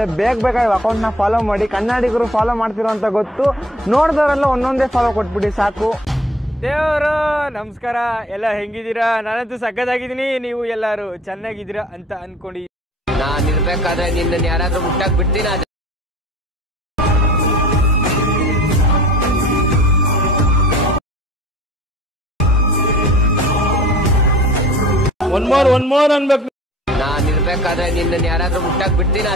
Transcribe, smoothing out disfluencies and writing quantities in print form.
ಬರುತ್ತೆ. ಬೇಗ ಅಕೌಂಟ್ ನ ಫಾಲೋ ಮಾಡಿ. ಕನ್ನಡಿಗರು ಫಾಲೋ ಮಾಡ್ತಿರೋ ಅಂತ ಗೊತ್ತು, ನೋಡಿದವರೆಲ್ಲ ಒಂದೊಂದೇ ಫಾಲೋ ಕೊಟ್ಬಿಡಿ ಸಾಕು. ದೇವರು ನಮಸ್ಕಾರ, ಎಲ್ಲ ಹೆಂಗಿದ್ದೀರಾ? ನಾನಂತೂ ಸಕ್ಕತ್ತಾಗಿದ್ದೀನಿ, ನೀವು ಎಲ್ಲರೂ ಚೆನ್ನಾಗಿದ್ದೀರಾ ಅಂತ ಅನ್ಕೊಂಡು. ನಾನು ಇರ್ಬೇಕಾದ್ರೆ ನಿನ್ನ ಯಾರಾದ್ರೂ ಮುಟ್ಟಾಕ್ ಬಿಡ್ತೀನ? ಒನ್ ಮೋರ್ ಅನ್ಬೇಕು. ನಾನು ಇರ್ಬೇಕಾದ್ರೆ ನಿನ್ನ ಯಾರಾದ್ರೂ ಮುಟ್ಟಾಕ್ ಬಿಡ್ತೀನ?